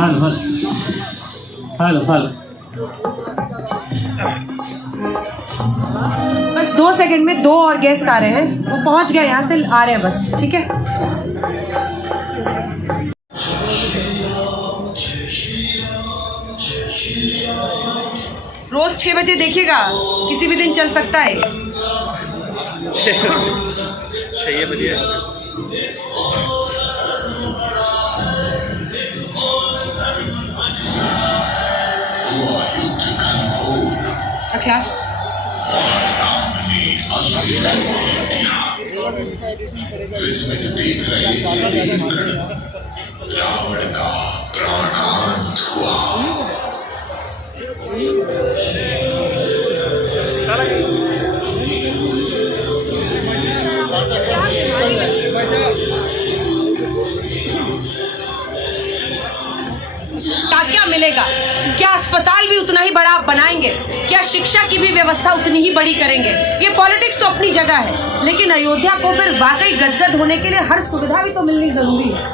Hello hello hello. बस 2 second में 2 और गेस्ट आ रहे हैं, वो पहुंच गए, यहाँ से आ रहे हैं बस, ठीक है। रोज 6 बजे देखिएगा, किसी भी दिन चल सकता है। 6 बजे अच्छा, रावण का प्राणांत हुआ। क्या मिलेगा? क्या अस्पताल भी उतना ही बड़ा आप बनाएंगे? क्या शिक्षा की भी व्यवस्था उतनी ही बड़ी करेंगे? ये पॉलिटिक्स तो अपनी जगह है, लेकिन अयोध्या को फिर वाकई गदगद होने के लिए हर सुविधा भी तो मिलनी जरूरी है।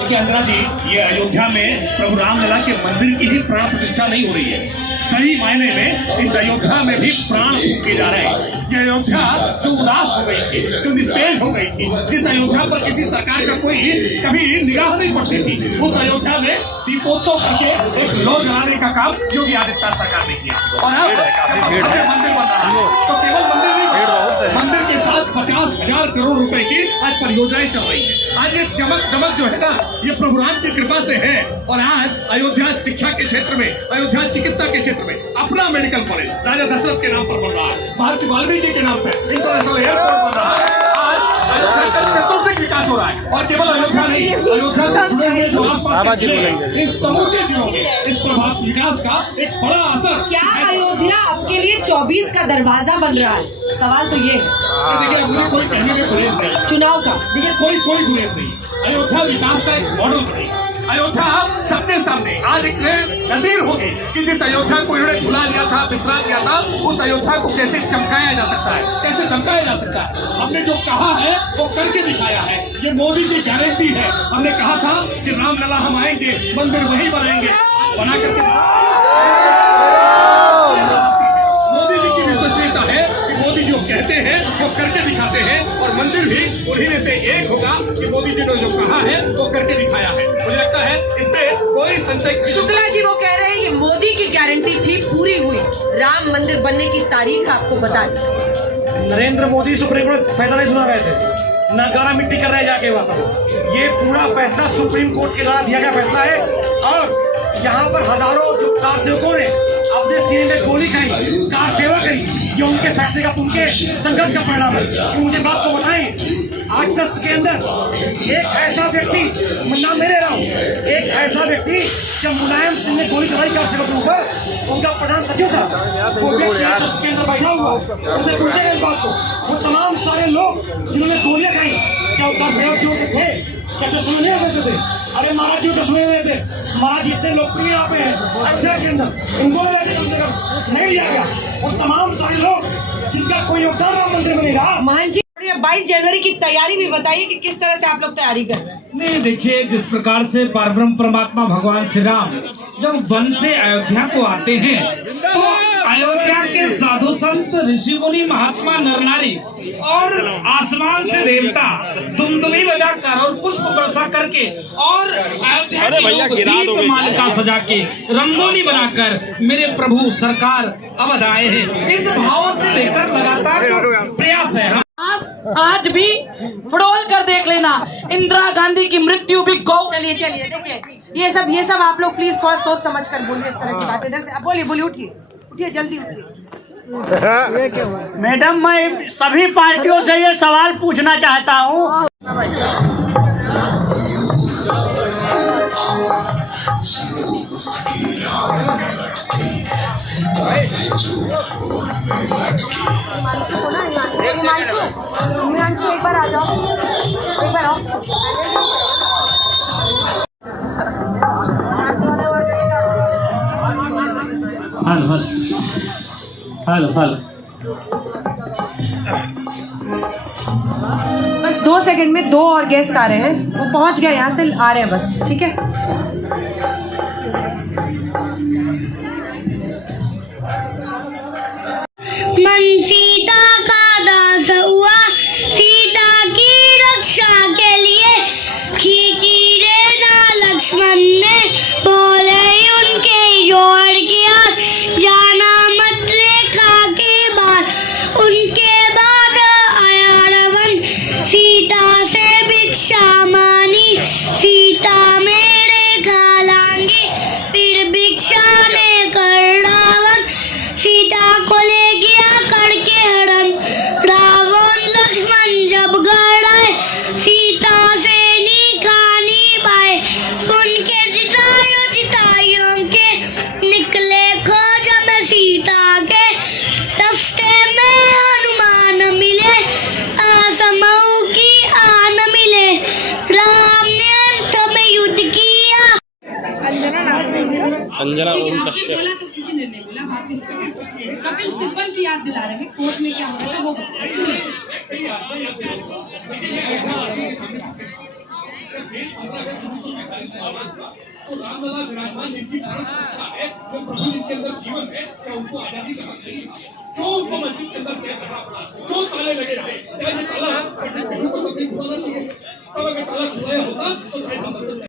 देखिए अंजना जी, ये अयोध्या में प्रभु रामलला के मंदिर की ही प्राण प्रतिष्ठा नहीं हो रही है। सही मायने में इस अयोध्या में भी प्राण फूके जा रहे हैं। ये अयोध्या जो उदास हो गई थी, जो निस्तेज हो गई थी, जिस अयोध्या पर किसी सरकार का कोई कभी निगाह नहीं पड़ती थी, उस अयोध्या में दीपोत्सव करके एक लौ जलाने का काम योगी आदित्यनाथ सरकार ने किया। और अब जब मंदिर बन रहा है तो केवल मंदिर नहीं, मंदिर के साथ 50,000 करोड़ रुपए की आज परियोजनाएं चल रही है। आज ये चमक दमक जो है ना, ये प्रभु राम की कृपा से है। और आज अयोध्या शिक्षा के क्षेत्र में, अयोध्या चिकित्सा के क्षेत्र में अपना मेडिकल कॉलेज राजा दशरथ के नाम पर बन रहा है, महर्षि वाल्मीकि के नाम पर इंटरनेशनल एयरपोर्ट बन रहा है। आज अयोध्या का चतुर्दिक विकास हो रहा है। और केवल अयोध्या नहीं, अयोध्या से जुड़े हुए जो आसपास के जिले हैं, इन समूचे जिलों में इस प्रभाव विकास का एक बड़ा असर। क्या अयोध्या आपके लिए 24 का दरवाजा बन रहा है? सवाल तो ये है। देखिए, मुझे कोई कहने में गुरेज नहीं, चुनाव का देखिए कोई गुरेज नहीं। अयोध्या विकास का एक मॉडल बनी। अयोध्या सबके सामने आज एक नजीर होगी कि जिस अयोध्या को इन्होंने भुला दिया था, बिसरा दिया था, उस अयोध्या को कैसे चमकाया जा सकता है, कैसे दमकाया जा सकता है। हमने जो कहा है वो करके दिखाया है। ये मोदी की गारंटी है। हमने कहा था कि रामलला हम आएंगे, मंदिर वही बनाएंगे, बना करके मोदी जी की विश्वसनीयता है कि मोदी जो कहते हैं वो करके दिखाते हैं। और मंदिर भी उन्हीं में से एक होगा कि मोदी जी ने जो कहा है वो करके दिखाया है। मुझे लगता है इसमें कोई संशय। शुक्ला जी वो कह रहे हैं ये मोदी की गारंटी थी, पूरी हुई। राम मंदिर बनने की तारीख आपको बता दी। नरेंद्र मोदी सुप्रीम कोर्ट फैसला नहीं सुना गए थे, न गाना मिट्टी कर रहे जाके वहाँ पर। ये पूरा फैसला सुप्रीम कोर्ट के द्वारा दिया गया फैसला है। और यहाँ पर हजारों जो कार सेवकों ने अपने सीने में गोली खाई, कार सेवा करी, ये उनके फैसले का, उनके संघर्ष का परिणाम है। मुझे बात तो बताएं, 8 अगस्त के अंदर एक ऐसा व्यक्ति, नाम मेरे रहा हूँ, एक ऐसा व्यक्ति जब मुलायम सिंह ने गोली चलाई कार सेवक के ऊपर, उनका प्रधान सचिव था, वो व्यक्ति 8 अगस्त के अंदर बैठा हुआ, उनसे पूछेगा इस बात को, वो तमाम सारे लोग जिन्होंने गोलियां खाई, क्या वो कार सेवक जो थे, क्या दुश्मन नहीं होते थे? अरे महाराज जी दुश्मन हुए थे। महाराज इतने लोकप्रिय यहाँ पे हैं अयोध्या के अंदर, इनको नहीं लिया गया। और तमाम सारे लोग जिनका कोई योगदान राम मंदिर में नहीं रहा। मान जी 22 जनवरी की तैयारी भी बताइए कि किस तरह से आप लोग तैयारी कर रहे हैं। नहीं, देखिए जिस प्रकार से परब्रह्म परमात्मा भगवान श्री राम जब वन से अयोध्या को आते हैं तो अयोध्या के साधु संत ऋषि मुनि महात्मा नर नारी और आसमान से देवता दुमदुमी बजाकर और पुष्प वर्षा करके और अयोध्या की दीप मालिका सजा के रंगोली बनाकर मेरे प्रभु सरकार अवध आए हैं। इस भाव से लेकर लगातार जो प्रयास है आज भी फड़ोल कर देख लेना, इंदिरा गांधी की मृत्यु भी गौ। चलिए देखिए, ये सब आप लोग प्लीज थोड़ा सोच समझ कर बोलिए। इस तरह की बात इधर से बोलिए, उठिए जल्दी उठिए। मैडम, मैं सभी पार्टियों से ये सवाल पूछना चाहता हूँ। एक बार आ जाओ, एक बार आओ। Hello hello. बस 2 सेकंड में 2 और गेस्ट आ रहे हैं, वो पहुंच गए, यहाँ से आ रहे हैं बस, ठीक है। लक्ष्मण ने बोले उनके जोड़ किया जाना मत रेखा के बाद। उनके बाद आया रावण सीता से भिक्षा मानी, सीता मेरे खालांगी फिर भिक्षा ने कर रावण सीता को ले गया करके हरण। रावण लक्ष्मण जब घर आए सीता से निकानी पाए, सुन के जिताइयों के निकले खोज में सीता के। रास्ते में हनुमान मिले आसमाओं की आन मिले, राम ने अंत में युद्ध किया। अंजना ओम आपने कश्यप। बोला तो किसी ने नहीं बोला, वापिस कपिल सिब्बल की याद दिला रहे हैं, कोर्ट में क्या हो रहा था वो बताइए, सुनिए। तो रामलला विराजमान जिनकी प्राण प्रतिष्ठा है, जो प्रभु जिनके अंदर जीवन है, क्या उनको आजादी का हक नहीं था? क्यों उनको मस्जिद के अंदर क्या करना पड़ा? क्यों ताले लगे रहे? क्या ये ताला ब्रिटिश को तो नहीं खुलाना चाहिए? तब अगर ताला खुलाया होता तो शायद हम